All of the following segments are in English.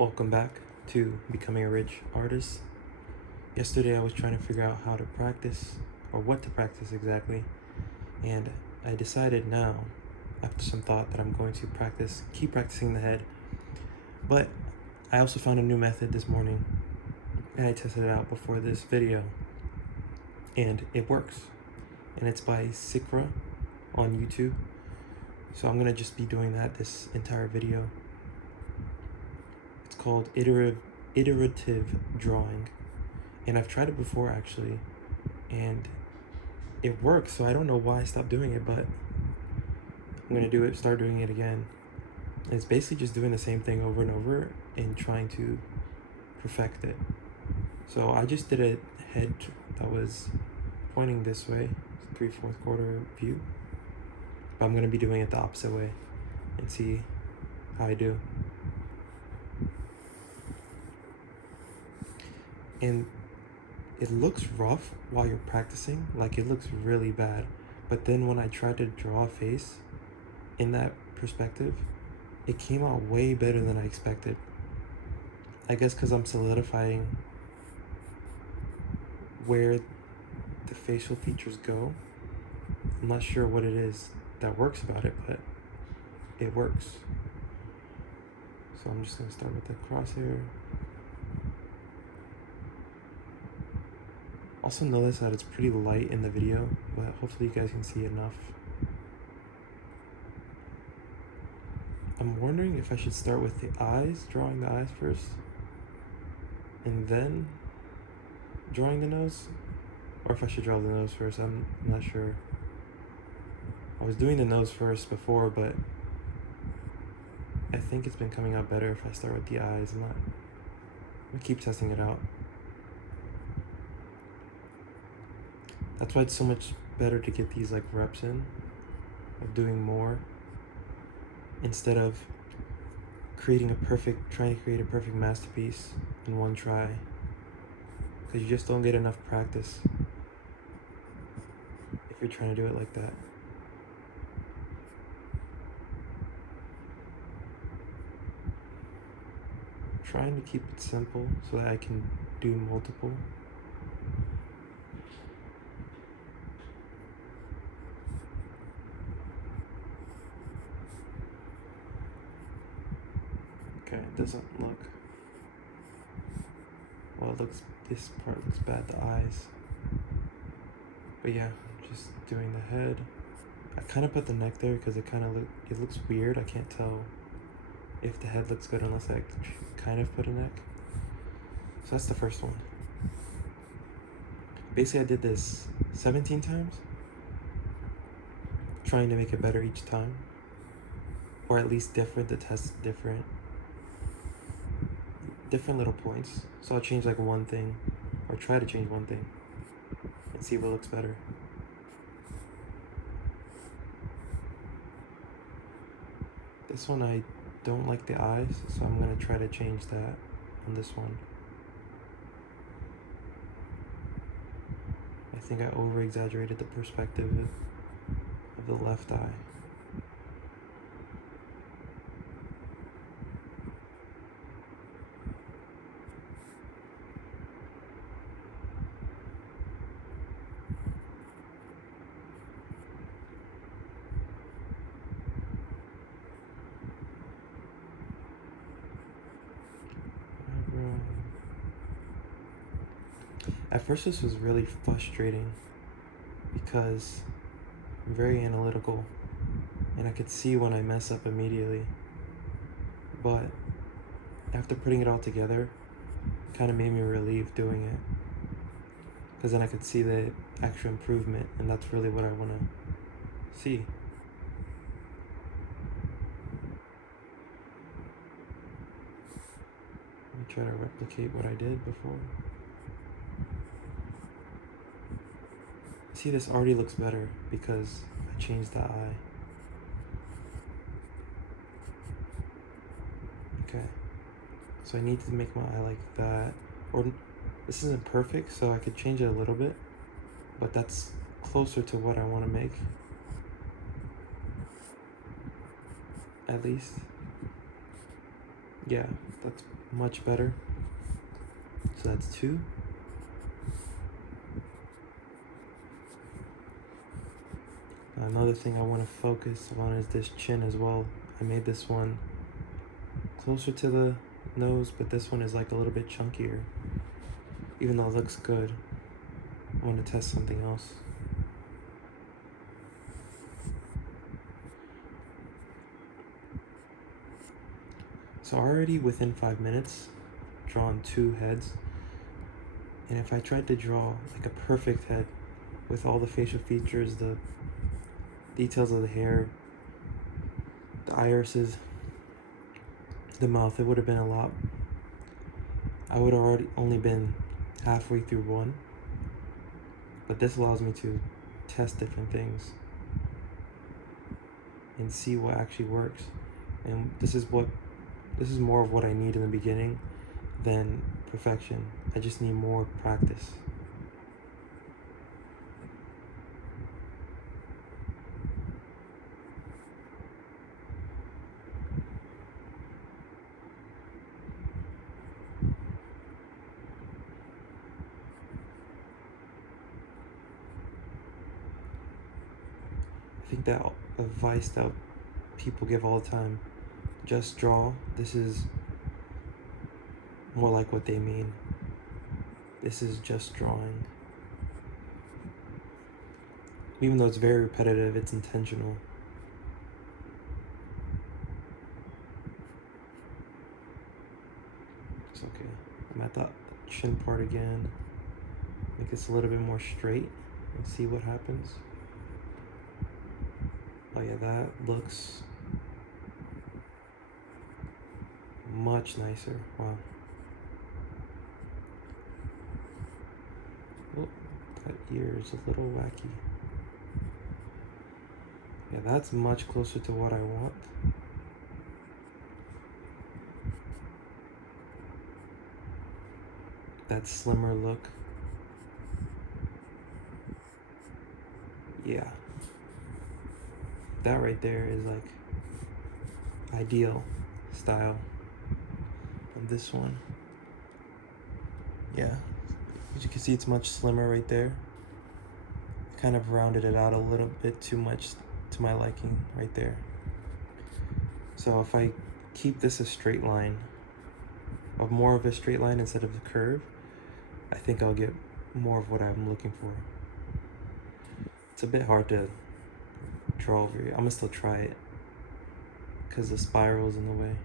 Welcome back to Becoming a Rich Artist. Yesterday I was trying to figure out how to practice, or what to practice exactly, and I decided now, after some thought, that I'm going to keep practicing the head. But I also found a new method this morning, and I tested it out before this video, and it works. And it's by Sikra on YouTube. So I'm gonna just be doing that this entire video. It's called iterative drawing, and I've tried it before actually, and it works. So I don't know why I stopped doing it, but I'm gonna start doing it again. And it's basically just doing the same thing over and over and trying to perfect it. So I just did a head that was pointing this way, 3/4 quarter view, but I'm gonna be doing it the opposite way and see how I do. And it looks rough while you're practicing, like it looks really bad. But then when I tried to draw a face in that perspective, it came out way better than I expected. I guess because I'm solidifying where the facial features go. I'm not sure what it is that works about it, but it works. So I'm just gonna start with the crosshair. Also notice that it's pretty light in the video, but hopefully you guys can see enough. I'm wondering if I should start with the eyes, drawing the eyes first, and then drawing the nose, or if I should draw the nose first. I'm not sure. I was doing the nose first before, but I think it's been coming out better if I start with the eyes. I'm gonna keep testing it out. That's why it's so much better to get these like reps in of doing more instead of trying to create a perfect masterpiece in one try, because you just don't get enough practice if you're trying to do it like that. I'm trying to keep it simple so that I can do multiple. Okay, it doesn't look, well, this part looks bad, the eyes. But yeah, just doing the head. I kind of put the neck there because it looks weird. I can't tell if the head looks good unless I kind of put a neck. So that's the first one. Basically I did this 17 times, trying to make it better each time, or at least different, to test different little points. So I'll change like one thing, or try to change one thing, and see what looks better. This one I don't like the eyes, so I'm gonna try to change that on this one. I think I over-exaggerated the perspective of the left eye. At first this was really frustrating because I'm very analytical and I could see when I mess up immediately. But after putting it all together, it kind of made me relieved doing it, because then I could see the actual improvement, and that's really what I want to see. Let me try to replicate what I did before. See, this already looks better because I changed the eye. Okay, so I need to make my eye like that, or this isn't perfect, so I could change it a little bit, but that's closer to what I want to make, at least. Yeah, that's much better. So that's 2. Another thing I want to focus on is this chin as well. I made this one closer to the nose, but this one is like a little bit chunkier. Even though it looks good, I want to test something else. So already within 5 minutes, drawn 2 heads. And if I tried to draw like a perfect head with all the facial features, the details of the hair, the irises, the mouth, it would have been a lot. I would have already only been halfway through one. But this allows me to test different things and see what actually works. And this is more of what I need in the beginning than perfection. I just need more practice. I think that advice that people give all the time, just draw, this is more like what they mean. This is just drawing. Even though it's very repetitive, it's intentional. It's okay. I'm at that chin part again. Make this a little bit more straight and see what happens. Oh yeah, that looks much nicer. Wow. Oh, that ear is a little wacky. Yeah, that's much closer to what I want. That slimmer look. Yeah. That right there is like ideal style. And this one. Yeah. As you can see, it's much slimmer right there. Kind of rounded it out a little bit too much to my liking right there. So if I keep this a straight line, of more of a straight line instead of the curve, I think I'll get more of what I'm looking for. It's a bit hard to draw over here. I'm gonna still try it because the spiral is in the way.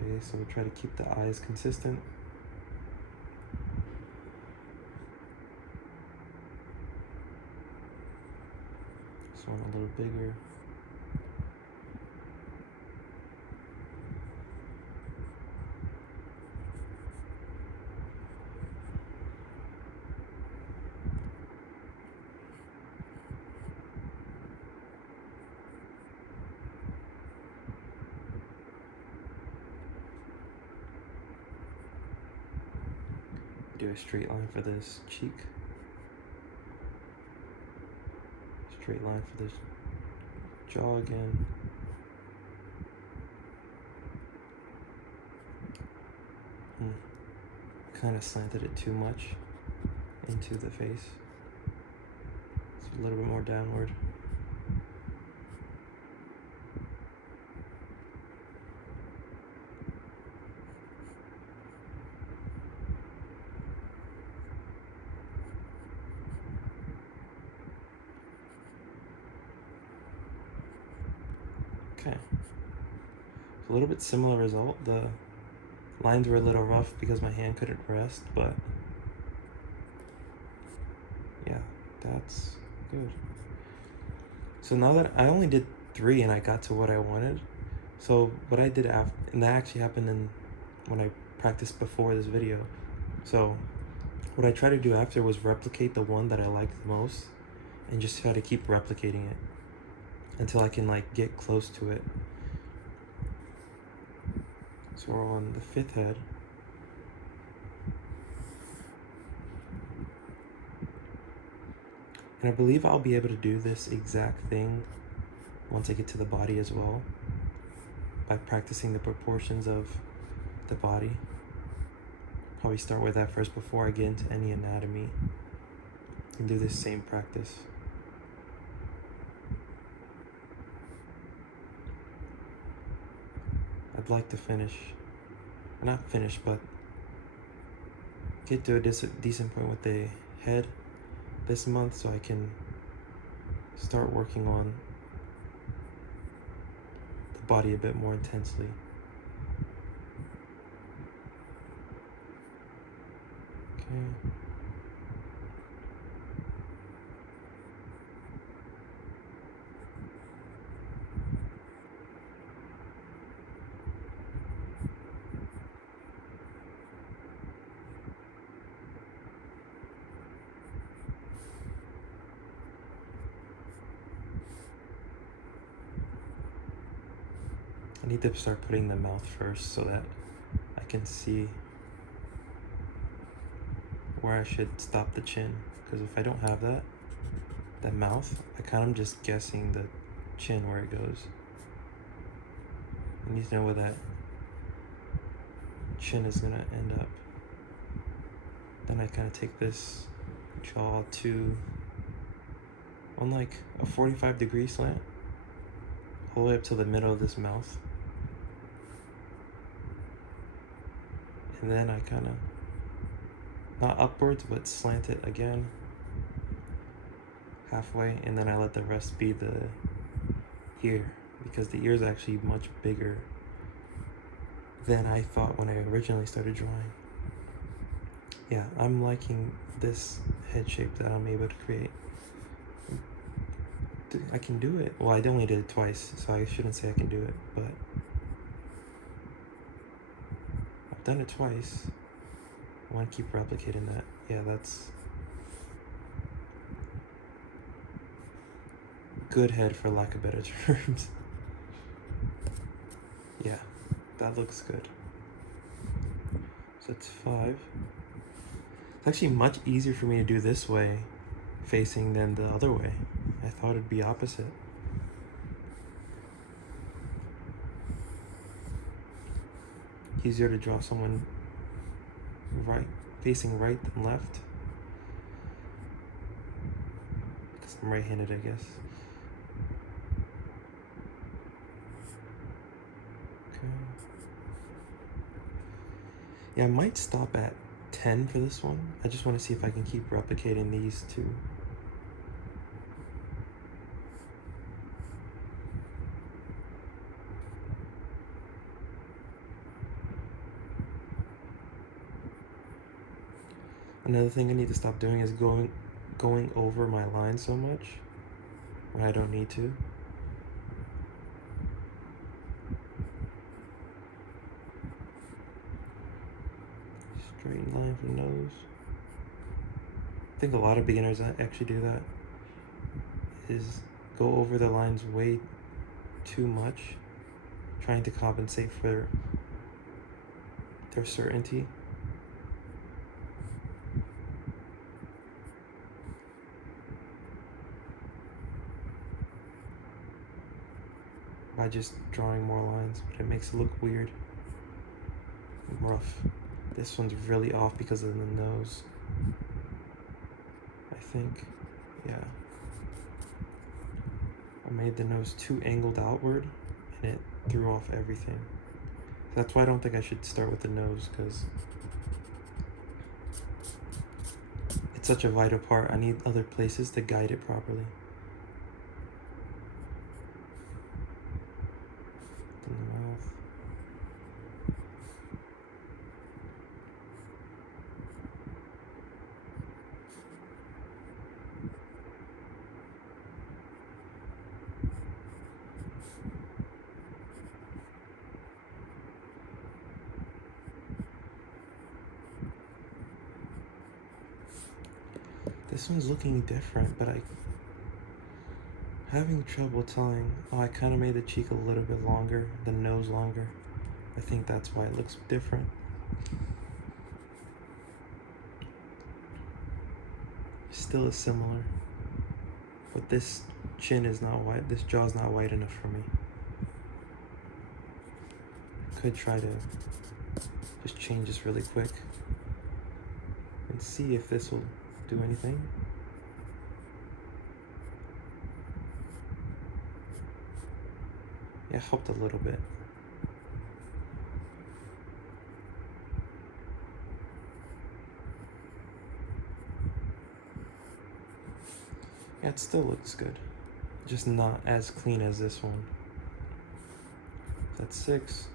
Okay, so we try to keep the eyes consistent. This one a little bigger. Do a straight line for this cheek. Straight line for this jaw again. Kind of slanted it too much into the face. It's a little bit more downward. Okay. It's a little bit similar result. The lines were a little rough because my hand couldn't rest, but yeah, that's good. So now that I only did 3 and I got to what I wanted. So what I did after, and that actually happened when I practiced before this video. So what I tried to do after was replicate the one that I liked the most and just try to keep replicating it until I can like get close to it. So we're on the 5th head. And I believe I'll be able to do this exact thing once I get to the body as well, by practicing the proportions of the body. Probably start with that first before I get into any anatomy, and do this same practice. I'd like to not finish, but get to a decent point with the head this month, so I can start working on the body a bit more intensely. Okay. I need to start putting the mouth first so that I can see where I should stop the chin. Because if I don't have that mouth, I kind of just guessing the chin where it goes. I need to know where that chin is gonna end up. Then I kind of take this jaw on like a 45-degree slant, all the way up to the middle of this mouth. And then I kind of, not upwards, but slant it again, halfway, and then I let the rest be the ear, because the ear is actually much bigger than I thought when I originally started drawing. Yeah, I'm liking this head shape that I'm able to create. I can do it. Well, I only did it twice, so I shouldn't say I can do it, but I've done it twice. I want to keep replicating that. Yeah, that's good head, for lack of better terms. Yeah, that looks good. So it's 5. It's actually much easier for me to do this way facing than the other way. I thought it'd be opposite. Easier to draw someone facing right than left, because I'm right-handed, I guess. Okay. Yeah, I might stop at 10 for this one. I just want to see if I can keep replicating these two. Another thing I need to stop doing is going over my line so much when I don't need to. Straight line from nose. I think a lot of beginners actually do that, is go over the lines way too much, trying to compensate for their certainty. By just drawing more lines, but it makes it look weird and rough. This one's really off because of the nose, I think. Yeah, I made the nose too angled outward, and it threw off everything. That's why I don't think I should start with the nose, because it's such a vital part. I need other places to guide it properly. In the mouth. This one's looking different, but having trouble telling. Oh, I kind of made the cheek a little bit longer, the nose longer. I think that's why it looks different. Still is similar. But this chin is not white, this jaw is not white enough for me. Could try to just change this really quick and see if this will do anything. Yeah, helped a little bit. Yeah, it still looks good. Just not as clean as this one. That's 6.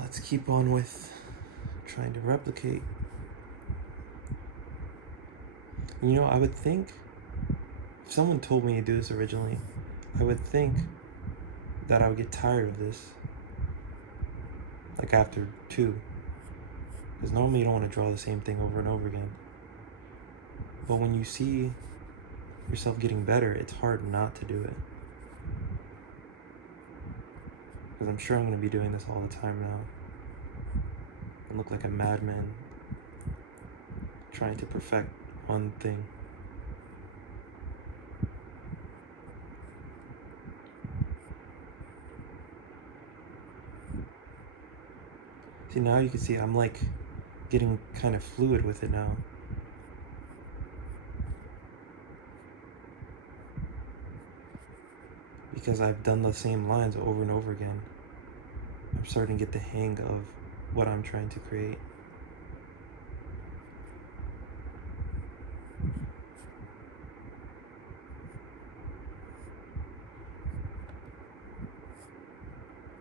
Let's keep on with trying to replicate. You know, I would think, if someone told me to do this originally, I would think that I would get tired of this, like after 2. Because normally you don't want to draw the same thing over and over again. But when you see yourself getting better, it's hard not to do it. Because I'm sure I'm going to be doing this all the time now. I look like a madman trying to perfect one thing. See, now you can see I'm like getting kind of fluid with it now. Because I've done the same lines over and over again. I'm starting to get the hang of what I'm trying to create.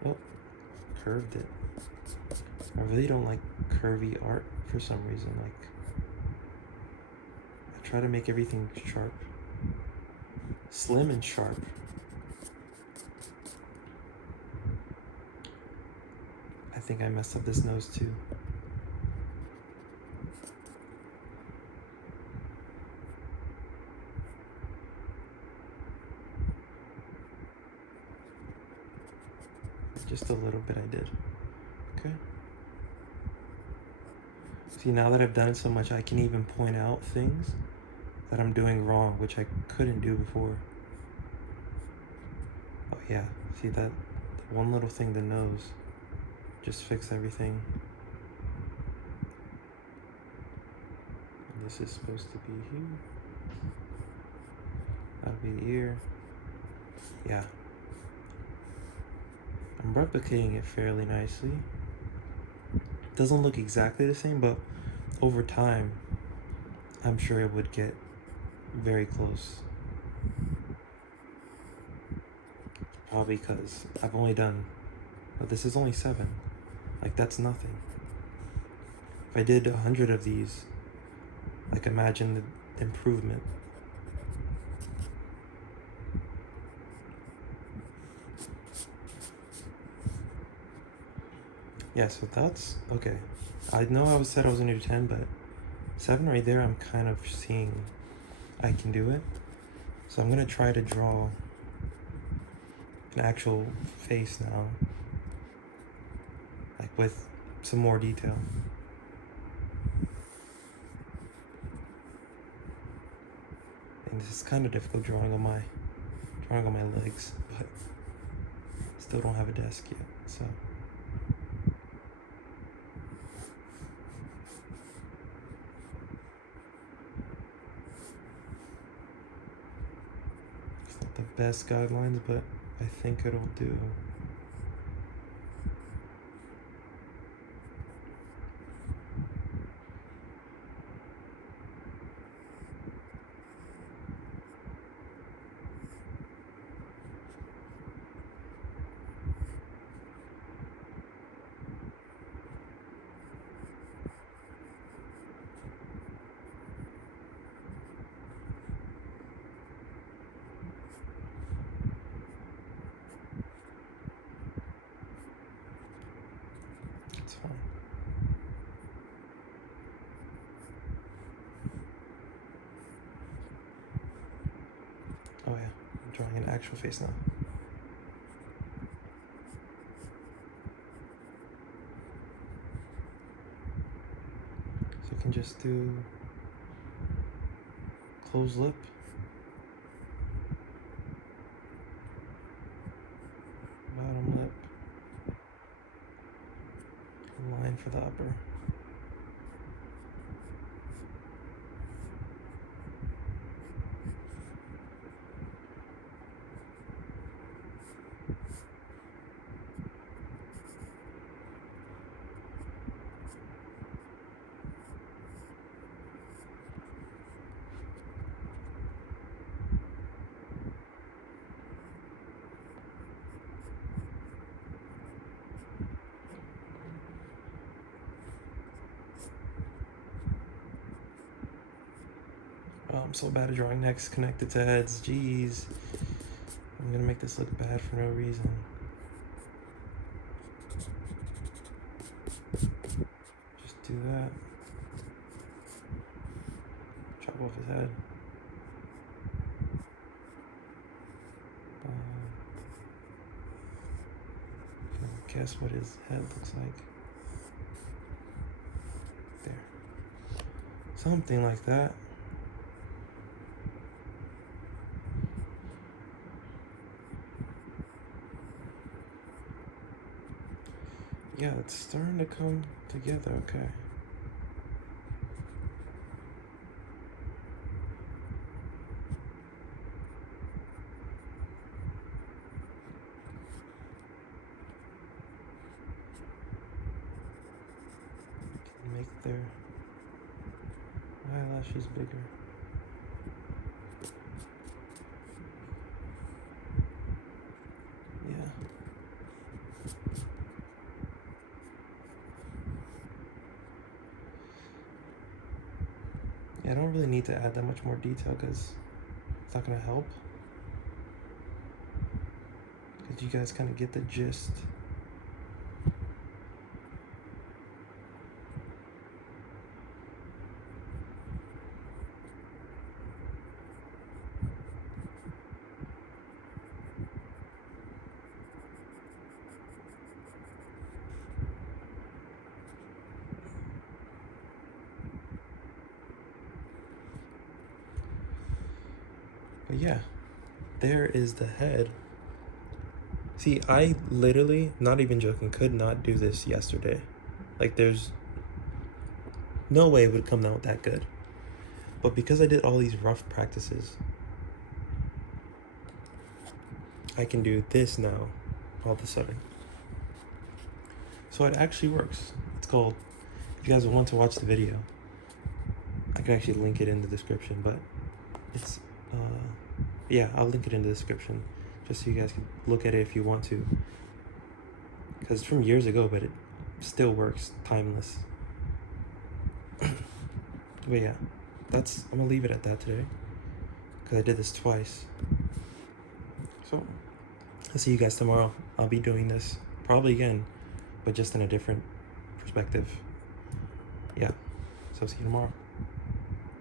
Oh, curved it. I really don't like curvy art for some reason. Like, I try to make everything sharp. Slim and sharp. I think I messed up this nose too. Just a little bit I did. Okay. See, now that I've done it so much, I can even point out things that I'm doing wrong, which I couldn't do before. Oh yeah, see that one little thing, the nose, just fix everything. And this is supposed to be here. That'll be the ear. Yeah. I'm replicating it fairly nicely. It doesn't look exactly the same, but over time, I'm sure it would get very close. Probably because I've only done, but this is only 7. Like, that's nothing. If I did 100 of these, like, imagine the improvement. Yeah, so that's okay. I know I said I was gonna do 10, but 7 right there, I'm kind of seeing I can do it. So I'm gonna try to draw an actual face now, like with some more detail. And this is kind of difficult drawing on my legs, but still don't have a desk yet, so. It's not the best guidelines, but I think it'll do. It's fine. Oh yeah, I'm drawing an actual face now. So I can just do closed lip. Bottom lip. Line for the upper. Oh, I'm so bad at drawing necks connected to heads. Jeez. I'm gonna make this look bad for no reason. Just do that. Chop off his head. Guess what his head looks like. There. Something like that. Yeah, it's starting to come together, okay. Make their eyelashes bigger. Yeah. Yeah, I don't really need to add that much more detail because it's not gonna help. Because you guys kind of get the gist. But yeah, there is the head. See, I literally, not even joking, could not do this yesterday. Like, there's no way it would come out that good. But because I did all these rough practices, I can do this now, all of a sudden. So it actually works. It's called, if you guys want to watch the video, I can actually link it in the description, but it's, yeah, I'll link it in the description just so you guys can look at it if you want to. Because it's from years ago, but it still works, timeless. But yeah, I'm gonna leave it at that today because I did this twice. So I'll see you guys tomorrow. I'll be doing this probably again, but just in a different perspective. Yeah, so see you tomorrow.